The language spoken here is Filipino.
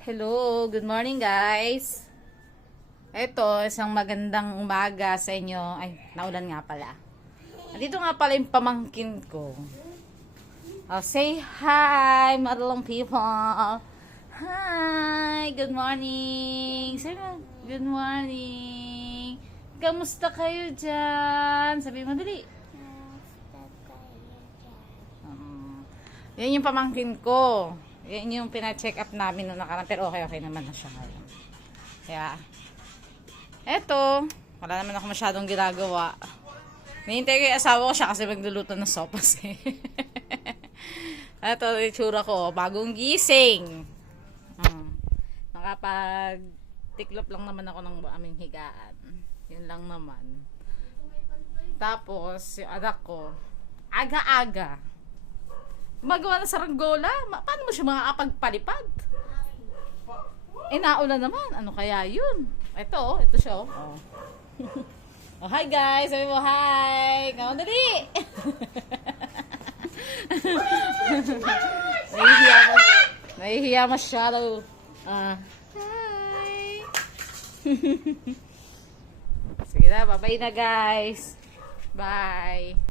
Hello, good morning guys. Ito, isang magandang umaga sa inyo. Ay, naulan nga pala. Nandito nga pala yung pamangkin ko. Oh, say hi, madalong people. Hi, good morning. Say mo, good morning. Kamusta kayo dyan? Sabi mo, dali. Yan yung pamangkin ko. Yan yung pina-check up namin noong nakaraan. Pero okay naman na siya ngayon. Kaya, eto, wala naman ako masyadong ginagawa. Nihintay ko yung asawa ko siya kasi magluluto ng sopas eh. Eto, yung tsura ko, bagong gising. Nakapag-tiklop lang naman ako ng aming higaan. Yun lang naman. Tapos, yung anak ko, aga-aga. Magawa na saranggola. Paano mo siya makakapagpalipad? Naulan naman. Ano kaya yun? Ito siya. Oh. Oh, hi guys. Sabi mo, hi. Come on, dali. Nahihiya masyado. Hi. Sige na, bye-bye na guys. Bye.